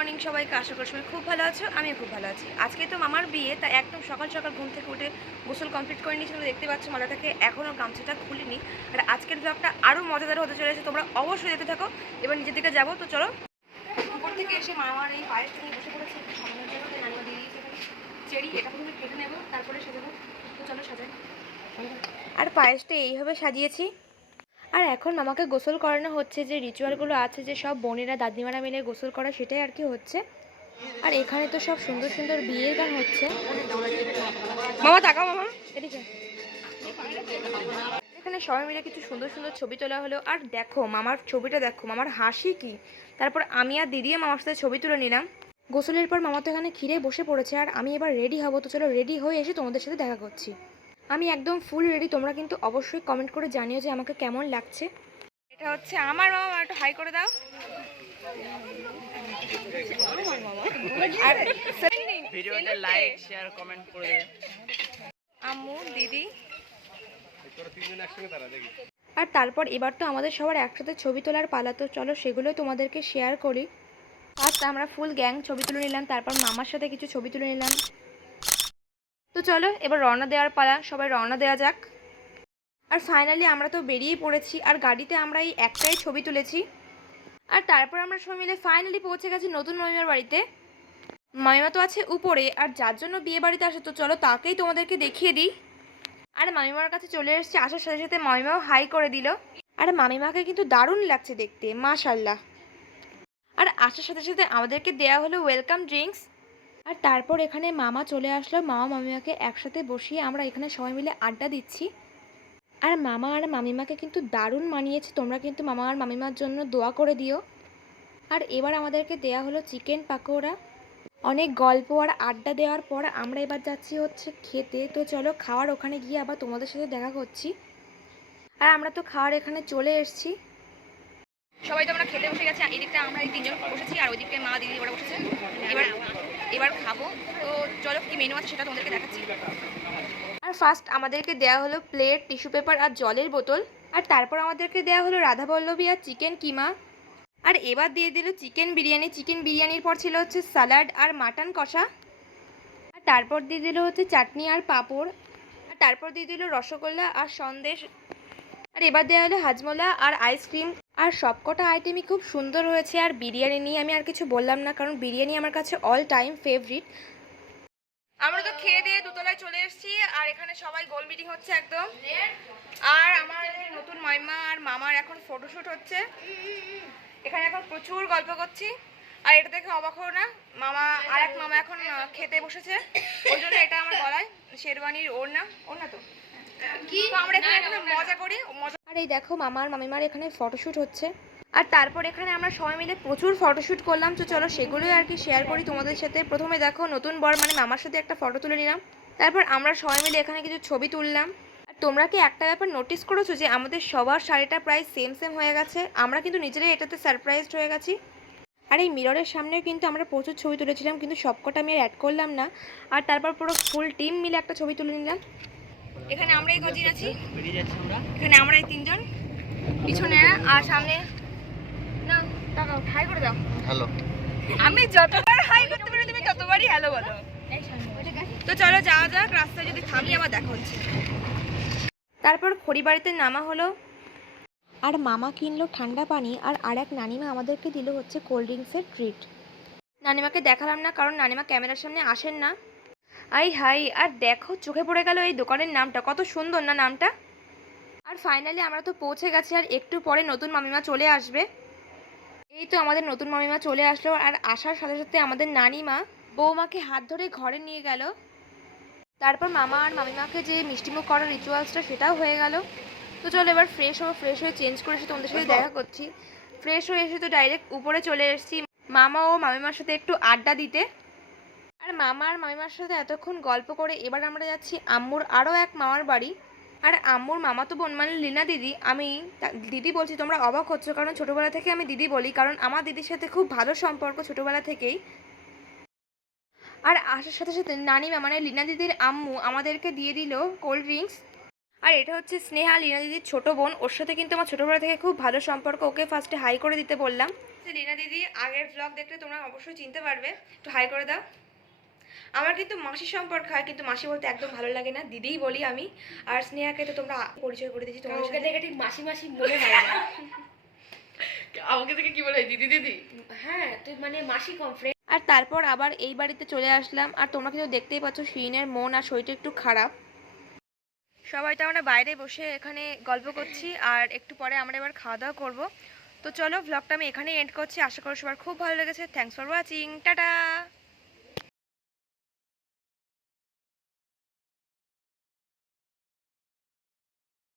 Morning সবাইকে, আশা করি সবাই খুব ভালো আছো। আমিও খুব ভালো আছি। আজকে তো মামার বিয়ে, তাই একদম সকাল সকাল ঘুম থেকে উঠে গোসল কমপ্লিট করে নিয়েছি। দেখতে পাচ্ছ মালাটাকে এখনও গামছাটা খুলিনি। আর আজকের ব্লগটা আরও মজাদার হতে চলেছে, তোমরা অবশ্যই যেতে থাকো। এবার নিজের দিকে যাবো, তো চলো। উপর থেকে এসে মামার এই পায়েসটা নিয়ে বসে পড়েছে সাজানোর জন্য, তাই নানিমা দিয়ে দিয়েছে চেরি। এটা প্রথমে কেটে নেবো, তারপরে সাজাবো। তো চলো সাজাই। আর পায়েসটা এইভাবে সাজিয়েছি। আর এখন মামাকে গোসল করানো হচ্ছে, যে রিচুয়ালগুলো আছে, যে সব বোনেরা দাদিমারা মিলে গোসল করা, সেটাই আর কি হচ্ছে। আর এখানে তো সব সুন্দর সুন্দর বিয়ের গান হচ্ছে। মামা তাকাও, মামা এদিকে। এখানে সবাই মিলে কিছু সুন্দর সুন্দর ছবি তোলা হলো। আর দেখো মামার ছবিটা, দেখো মামার হাসি কি। তারপর আমি আর দিদিও মামার সাথে ছবি তুলে নিলাম। গোসলের পর মামা তো এখানে ঘিরে বসে পড়েছে, আর আমি এবার রেডি হব। তো চলো রেডি হয়ে এসে তোমাদের সাথে দেখা করছি। আমি একদম ফুল রেডি। তোমরা কিন্তু অবশ্যই কমেন্ট করে জানিও যে আমাকে কেমন লাগছে। এটা হচ্ছে আমার মামা, একটু হাই করে দাও। আর ভিডিওতে লাইক শেয়ার কমেন্ট করে দেবে। আম্মু, দিদি। আর তারপর এবার তো আমাদের সবার একসাথে ছবি তোলার পালা। তো চলো সেগুলোই তোমাদেরকে শেয়ার করি। ফার্স্ট আমরা ফুল গ্যাং ছবি তুলে নিলাম, তারপর মামার সাথে কিছু ছবি তুলে নিলাম। তো চলো এবার রওনা দেওয়ার পালা, সবাই রওনা দেওয়া যাক। আর ফাইনালি আমরা তো বেরিয়ে পড়েছি। আর গাড়িতে আমরা এই একটাই ছবি তুলেছি। আর তারপর আমরা সবাই মিলে ফাইনালি পৌঁছে গেছি নতুন মামিমার বাড়িতে। মামিমা তো আছে উপরে, আর যার জন্য বিয়ে বাড়িতে আসে, তো চলো তাকেই তোমাদেরকে দেখিয়ে দিই। আর মামিমার কাছে চলে এসেছি। আসার সাথে সাথে মামিমাও হাই করে দিল। আর মামিমাকে কিন্তু দারুণ লাগছে দেখতে, মাশাল্লাহ। আর আসার সাথে সাথে আমাদেরকে দেয়া হলো ওয়েলকাম ড্রিঙ্কস। আর তারপর এখানে মামা চলে আসলো। মামা মামিমাকে একসাথে বসিয়ে আমরা এখানে সবাই মিলে আড্ডা দিচ্ছি। আর মামা আর মামিমাকে কিন্তু দারুণ মানিয়েছে। তোমরা কিন্তু মামা আর মামিমার জন্য দোয়া করে দিও। আর এবার আমাদেরকে দেয়া হলো চিকেন পাকোড়া। অনেক গল্প আর আড্ডা দেওয়ার পর আমরা এবার যাচ্ছি হচ্ছে খেতে। তো চলো খাওয়ার ওখানে গিয়ে আবার তোমাদের সাথে দেখা করছি। আর আমরা তো খাওয়ার এখানে চলে এসেছি। সবাই তো আমরা খেতে বসে গেছি। এই দিকটা আমরা এই তিনজন বসেছি, আর ওই দিকটা মা দিদি ওরা বসেছে। এবার খাবো। তো চলো কি মেনু আছে সেটা তোমাদেরকে দেখাচ্ছি। আর ফার্স্ট আমাদেরকে দেওয়া হলো প্লেট, টিস্যু পেপার আর জলের বোতল। আর তারপর আমাদেরকে দেওয়া হলো রাধাবল্লভী আর চিকেন কিমা। আর এবার দিয়ে দিল চিকেন বিরিয়ানি। চিকেন বিরিয়ানির পর ছিল হচ্ছে স্যালাড আর মাটন কষা। আর তারপর দিয়ে দিল হচ্ছে চাটনি আর পাঁপড়। আর তারপর দিয়ে দিল রসগোল্লা আর সন্দেশ। আর এবার দেওয়া হলো হাজমোলা আর আইসক্রিম। আর সবকটা আইটেমই খুব সুন্দর হয়েছে। আর বিরিয়ানি নিয়ে আমি আর কিছু বললাম না, কারণ বিরিয়ানি আমার কাছে অল টাইম ফেভারিট। আমরা তো খেয়ে দিয়ে দোতলায় চলে এসেছি। আর এখানে সবাই গোল মিটিং হচ্ছে একদম। আর আমার নতুন মাইমা আর মামার এখন ফটোশ্যুট হচ্ছে। এখানে এখন প্রচুর গল্প করছি। আর এটা দেখে অবাক হো না, মামা আর এক মামা এখন খেতে বসেছে। ওই জন্য এটা আমার গলায় শেরওয়ানির ওড়না তো আমরা এখানে মজা করি। আর এই দেখো মামা আর মামিমার এখানে ফটোশ্যুট হচ্ছে। আর তারপর এখানে আমরা সবাই মিলে প্রচুর ফটোশ্যুট করলাম। তো চলো সেগুলোই আর কি শেয়ার করি তোমাদের সাথে। প্রথমে দেখো নতুন বর মানে মামার সাথে একটা ফটো তুলে নিলাম। তারপর আমরা সবাই মিলে এখানে কিছু ছবি তুললাম। আর তোমরা কি একটা ব্যাপার নোটিস করেছো যে আমাদের সবার শাড়িটা প্রায় সেম সেম হয়ে গেছে? আমরা কিন্তু নিজেরাই এটাতে সারপ্রাইজড হয়ে গেছি। আর এই মিররের সামনেও কিন্তু আমরা প্রচুর ছবি তুলেছিলাম, কিন্তু সবকটা আমি আর অ্যাড করলাম না। আর তারপর পুরো ফুল টিম মিলে একটা ছবি তুলে নিলাম। এখানে আমরা এই কজন আছি, এখানে আমরা এই তিনজন পিছনে, আর সামনে না তাকাও, হাই করে দাও। হ্যালো। আমি যতবার হাই করতে পারি তুমি ততবারই হ্যালো বলো। তো চলো যাওয়া যাক, রাস্তায় যদি থামি আবার দেখা হচ্ছে। তারপর খড়িবাড়িতে নামা হলো। আর মামা কিনলো ঠান্ডা পানি, আর এক নানিমা আমাদেরকে দিল হচ্ছে কোল্ড ড্রিঙ্কসের ট্রিট। নানিমাকে দেখালাম না, কারণ নানিমা ক্যামেরার সামনে আসেন না। আই হাই, আর দেখো চোখে পড়ে গেল এই দোকানের নামটা, কত সুন্দর না নামটা। আর ফাইনালি আমরা তো পৌঁছে গেছি। আর একটু পরে নতুন মামিমা চলে আসবে। এই তো আমাদের নতুন মামিমা চলে আসলো। আর আসার সাথে সাথে আমাদের নানিমা বৌমাকে হাত ধরে ঘরে নিয়ে গেল। তারপর মামা আর মামিমাকে যে মিষ্টিমুখ করার রিচুয়ালসটা সেটাও হয়ে গেল। তো চলো এবার ফ্রেশ হয়ে চেঞ্জ করে এসে তোমাদের সাথে দেখা করছি। ফ্রেশ হয়ে এসে তো ডাইরেক্ট উপরে চলে এসেছি মামা ও মামিমার সাথে একটু আড্ডা দিতে। আর মামা আর মামিমার সাথে এতক্ষণ গল্প করে এবার আমরা যাচ্ছি আম্মুর আরও এক মামার বাড়ি। আর আম্মুর মামাতো বোন মানে লীনা দিদি, আমি দিদি বলছি, তোমরা অবাক হচ্ছ, কারণ ছোটোবেলা থেকে আমি দিদি বলি, কারণ আমার দিদির সাথে খুব ভালো সম্পর্ক ছোটোবেলা থেকেই। আর আসার সাথে সাথে নানিমা মানে লীনা দিদির আম্মু আমাদেরকে দিয়ে দিল কোল্ড ড্রিঙ্কস। আর এটা হচ্ছে স্নেহা, লীনা দিদির ছোট বোন। ওর সাথে কিন্তু আমার ছোটোবেলা থেকে খুব ভালো সম্পর্ক। ওকে ফার্স্টে হাই করে দিতে বললাম। লীনা দিদি আগের ব্লগ দেখলে তোমরা অবশ্যই চিনতে পারবে, একটু হাই করে দাও। আমার কিন্তু মাসির সম্পর্ক হয়, কিন্তু মাসি বলতে একদম ভালো লাগে না, দিদিই বলি আমি। আর স্নেহাকে তো তোমরা পরিচয় করে দিয়েছি তোমাদের সাথে। দেখে ঠিক মাসি মাসি মনে হয় না। আমাকে দেখে কি বলে দিদি দিদি? হ্যাঁ তুই মানে মাসি কম ফ্রেন্ড। আর তারপর আবার এই বাড়িতে চলে আসলাম। আর তোমরা কিন্তু দেখতেই পাচ্ছ শিরিনের মন আর শরীরটা একটু খারাপ। সবাই তো আমরা বাইরে বসে এখানে গল্প করছি, আর একটু পরে আমরা এবার খাওয়া দাওয়া করবো। তো চলো, ব্লগটা আমি এখানেই এন্ড করছি। আশা করি সবার খুব ভালো লেগেছে। Thanks for watching, tata.